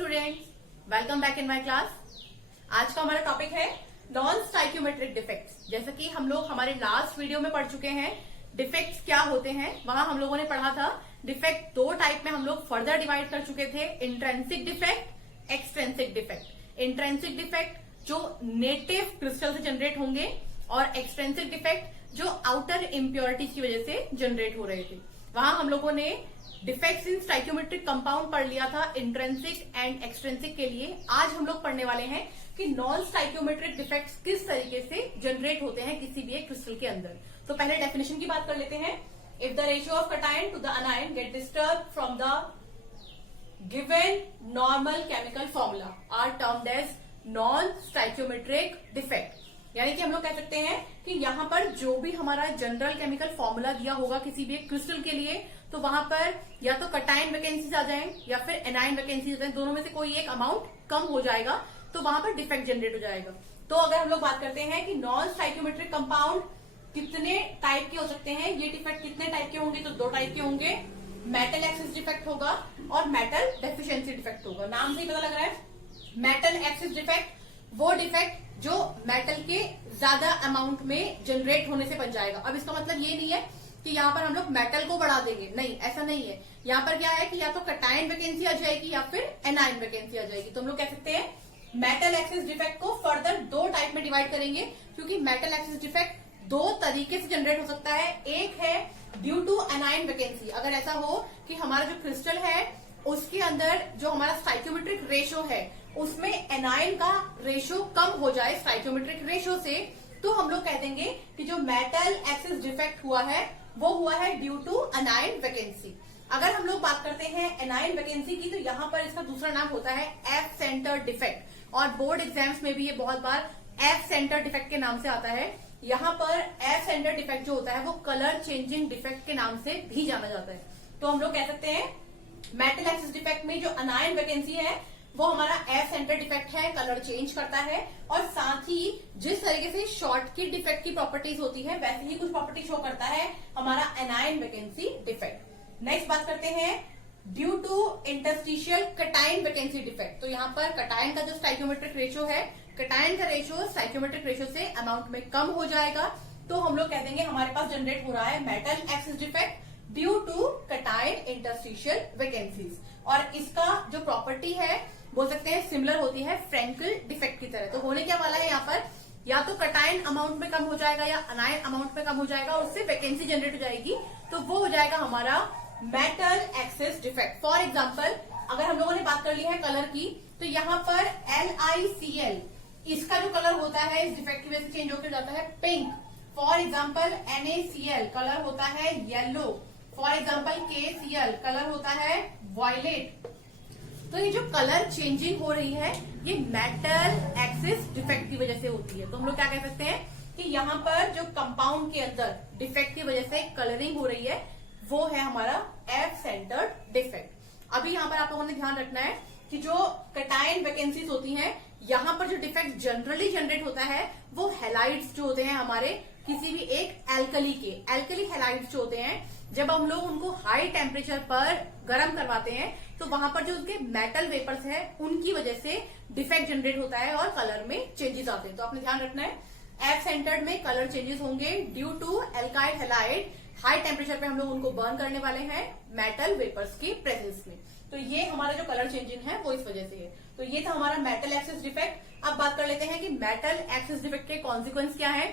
Students, welcome back in my class. आज का हमारा टॉपिक है नॉन स्टाइक्योमेट्रिक डिफेक्ट्स। जैसा कि हम लोग हमारे लास्ट वीडियो में पढ़ चुके हैं डिफेक्ट्स क्या होते हैं। वहां हम लोगों ने पढ़ा था डिफेक्ट दो टाइप में हम लोग फर्दर डिवाइड कर चुके थे, intrinsic defect, extrinsic defect. Intrinsic defect जो नेटिव क्रिस्टल से जनरेट होंगे और एक्सट्रेंसिक डिफेक्ट जो आउटर इम्प्योरिटीज की वजह से जनरेट हो रहे थे। वहां हम लोगों ने डिफेक्ट्स इन स्टाइक्योमेट्रिक कंपाउंड पढ़ लिया था इंट्रेंसिक एंड एक्सट्रेंसिक के लिए। आज हम लोग पढ़ने वाले हैं कि नॉन स्टाइक्योमेट्रिक डिफेक्ट्स किस तरीके से जनरेट होते हैं किसी भी एक क्रिस्टल के अंदर। तो पहले डेफिनेशन की बात कर लेते हैं। If the ratio of cation to the anion get disturb from the given normal chemical formula are termed as non stoichiometric defect. यानी कि हम लोग कह सकते हैं कि यहाँ पर जो भी हमारा जनरल केमिकल फॉर्मूला दिया होगा किसी भी एक क्रिस्टल के लिए, तो वहां पर या तो कटायन वैकेंसीज आ जाए या फिर एनायन वैकेंसीज आ जाए, दोनों में से कोई एक अमाउंट कम हो जाएगा तो वहां पर डिफेक्ट जनरेट हो जाएगा। तो अगर हम लोग बात करते हैं कि नॉन स्टाइक्योमेट्रिक कंपाउंड कितने टाइप के हो सकते हैं, ये डिफेक्ट कितने टाइप के होंगे, तो दो टाइप के होंगे। मेटल एक्सिस डिफेक्ट होगा और मेटल डेफिशिएंसी डिफेक्ट होगा। नाम से ही पता लग रहा है मेटल एक्सिस डिफेक्ट वो डिफेक्ट जो मेटल के ज्यादा अमाउंट में जनरेट होने से बन जाएगा। अब इसका मतलब ये नहीं है कि यहाँ पर हम लोग मेटल को बढ़ा देंगे, नहीं, ऐसा नहीं है। यहाँ पर क्या है कि या तो कटायन वैकेंसी आ जाएगी या फिर एनायन वैकेंसी आ जाएगी। तो हम लोग कह सकते हैं मेटल एक्सिस डिफेक्ट को फर्दर दो टाइप में डिवाइड करेंगे, क्योंकि मेटल एक्सिस डिफेक्ट दो तरीके से जनरेट हो सकता है। एक है ड्यू टू एनायन वैकेंसी। अगर ऐसा हो कि हमारा जो क्रिस्टल है उसके अंदर जो हमारा स्टाइक्योमेट्रिक रेशो है उसमें एनायन का रेशो कम हो जाए स्टाइक्योमेट्रिक रेशो से, तो हम लोग कह देंगे कि जो मेटल एक्सिस डिफेक्ट हुआ है वो हुआ है ड्यू टू एनायन वैकेंसी। अगर हम लोग बात करते हैं एनायन वैकेंसी की, तो यहाँ पर इसका दूसरा नाम होता है एफ सेंटर डिफेक्ट, और बोर्ड एग्जाम्स में भी ये बहुत बार एफ सेंटर डिफेक्ट के नाम से आता है। यहाँ पर एफ सेंटर डिफेक्ट जो होता है वो कलर चेंजिंग डिफेक्ट के नाम से भी जाना जाता है। तो हम लोग कह सकते हैं मेटल एक्सिस डिफेक्ट में जो एनायन वैकेंसी है वो हमारा एफ सेंटर डिफेक्ट है, कलर चेंज करता है, और साथ ही जिस तरीके से शॉर्ट की डिफेक्ट की प्रॉपर्टीज होती है वैसे ही कुछ प्रॉपर्टी शो करता है हमारा एनायन वैकेंसी डिफेक्ट। नेक्स्ट बात करते हैं due to interstitial cation vacancy defect. तो यहाँ पर कटायन का जो स्टाइक्योमेट्रिक रेशियो है, कटायन का रेशियो स्टाइक्योमेट्रिक रेशियो से अमाउंट में कम हो जाएगा, तो हम लोग कह देंगे हमारे पास जनरेट हो रहा है metal excess defect due to cation interstitial vacancies. और इसका जो प्रॉपर्टी है बोल सकते हैं सिमिलर होती है फ्रेंकल डिफेक्ट की तरह। तो होने क्या वाला है यहाँ पर, या तो कटायन अमाउंट में कम हो जाएगा या अनायन अमाउंट में कम हो जाएगा, उससे वैकेंसी जनरेट हो जाएगी, तो वो हो जाएगा हमारा metal excess defect. For example अगर हम लोगों ने बात कर ली है कलर की, तो यहाँ पर LiCl इसका जो कलर होता है इस डिफेक्ट की वजह से चेंज होकर जाता है pink. For example NaCl colour होता है yellow. For example KCl colour होता है वायलेट। तो ये जो कलर चेंजिंग हो रही है ये मेटल एक्सिस डिफेक्ट की वजह से होती है। तो हम लोग क्या कह सकते हैं कि यहाँ पर जो कंपाउंड के अंदर डिफेक्ट की वजह से कलरिंग हो रही है वो है हमारा एफ सेंटर्ड डिफेक्ट। अभी यहाँ पर आप लोगों ने ध्यान रखना है कि जो कटायन वैकेंसीज होती हैं, यहाँ पर जो डिफेक्ट जनरली जनरेट होता है वो हैलाइड्स जो होते हैं हमारे किसी भी एक एल्कली के, एल्कली हैलाइड्स जो होते हैं, जब हम लोग उनको हाई टेम्परेचर पर गर्म करवाते हैं तो वहां पर जो उसके मेटल वेपर्स है उनकी वजह से डिफेक्ट जनरेट होता है और कलर में चेंजेस आते हैं। तो आपने ध्यान रखना है एफ सेंटर्ड में कलर चेंजेस होंगे due to alkyl halide. High temperature पे हम लोग उनको बर्न करने वाले हैं मेटल वेपर्स के प्रेजेंस में। तो ये हमारा जो कलर चेंजिंग है वो इस वजह से है। तो ये था हमारा मेटल एक्सिस डिफेक्ट। अब बात कर लेते हैं कि मेटल एक्सिस डिफेक्ट के कॉन्सिक्वेंस क्या है।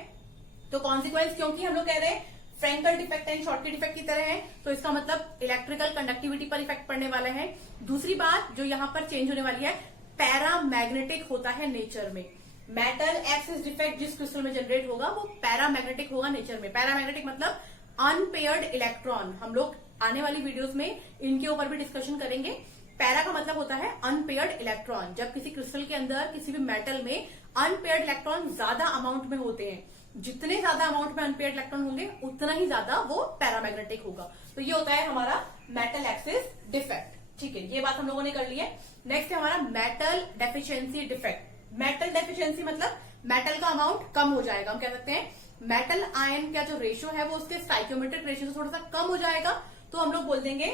तो कॉन्सिक्वेंस, क्योंकि हम लोग कह रहे हैं Frenkel defect and Schottky defect की तरह है, तो इसका मतलब इलेक्ट्रिकल कंडक्टिविटी पर इफेक्ट पड़ने वाला है। दूसरी बात जो यहाँ पर चेंज होने वाली है, पैरामैग्नेटिक होता है नेचर में। मेटल एक्सिस डिफेक्ट जिस क्रिस्टल में जनरेट होगा वो पैरामैग्नेटिक होगा नेचर में। पैरामैग्नेटिक मतलब अनपेयर्ड इलेक्ट्रॉन। हम लोग आने वाली वीडियोस में इनके ऊपर भी डिस्कशन करेंगे। पैरा का मतलब होता है अनपेयर्ड इलेक्ट्रॉन। जब किसी क्रिस्टल के अंदर किसी भी मेटल में अनपेयर्ड इलेक्ट्रॉन ज्यादा अमाउंट में होते हैं, जितने ज्यादा अमाउंट में अनपेयर्ड इलेक्ट्रॉन होंगे उतना ही ज्यादा वो पैरामैग्नेटिक होगा। तो ये होता है हमारा मेटल एक्सिस डिफेक्ट। ठीक है, ये बात हम लोगों ने कर ली है। नेक्स्ट है हमारा metal deficiency defect. Metal deficiency मतलब मेटल का अमाउंट कम हो जाएगा। हम कह सकते हैं मेटल आयन का जो रेशियो है वो उसके स्टाइक्योमेट्रिक रेशियो से थोड़ा सा कम हो जाएगा, तो हम लोग बोल देंगे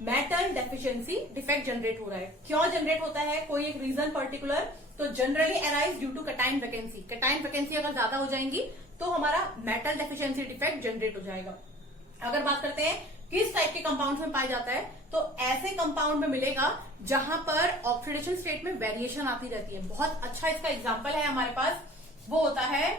मेटल डेफिशिएंसी डिफेक्ट जनरेट हो रहा है। क्यों जनरेट होता है, कोई एक रीजन पर्टिकुलर, तो generally arise due to cation vacancy. Cation vacancy अगर ज्यादा हो जाएंगी तो हमारा मेटल डेफिशिएंसी डिफेक्ट जनरेट हो जाएगा। अगर बात करते हैं किस टाइप के कंपाउंड्स में पाया जाता है, तो ऐसे कंपाउंड में मिलेगा जहां पर ऑक्सीडेशन स्टेट में वेरिएशन आती रहती है। बहुत अच्छा इसका एग्जांपल है हमारे पास, वो होता है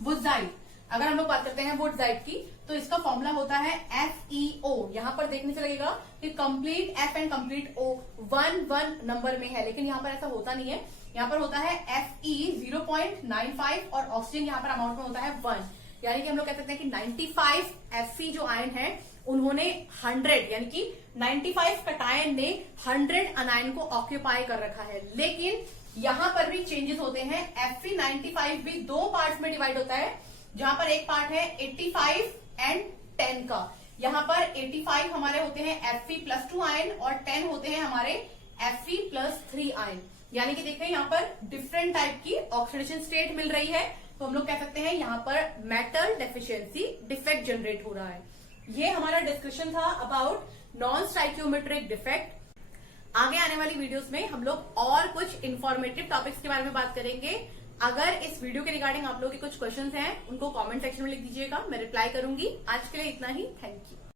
वुडजाइड। अगर हम लोग बात करते हैं वुडजाइड की, तो इसका फॉर्मूला होता है FeO। यहां पर देखने से लगेगा कि complete F and complete O 1 number में है, लेकिन यहां पर ऐसा होता नहीं है। यहां पर होता है Fe 0.95 और ऑक्सीजन यहां पर अमाउंट में होता है 1। यानी कि हम लोग कह सकते हैं कि 95 Fe जो आयन है उन्होंने 100 यानी कि 95 कटायन ने 100 अनायन को ऑक्यूपाई कर रखा है। लेकिन यहां पर भी चेंजेस होते हैं। Fe95 भी दो पार्ट्स में डिवाइड होता है, जहां पर एक पार्ट है 85 एंड 10 का। यहां पर 85 हमारे होते हैं Fe+2 आयन और 10 होते हैं हमारे Fe+3 आयन। यानी कि देखिए यहां पर डिफरेंट टाइप की ऑक्सीडेशन स्टेट मिल रही है, तो हम लोग कह सकते हैं यहां पर मेटल डेफिशिएंसी डिफेक्ट जनरेट हो रहा है। ये हमारा डिस्कशन था अबाउट नॉन स्टाइकियोमेट्रिक डिफेक्ट। आगे आने वाली वीडियोस में हम लोग और कुछ इंफॉर्मेटिव टॉपिक्स के बारे में बात करेंगे। अगर इस वीडियो के रिगार्डिंग आप लोग के कुछ क्वेश्चंस हैं, उनको कमेंट सेक्शन में लिख दीजिएगा, मैं रिप्लाई करूंगी। आज के लिए इतना ही, थैंक यू।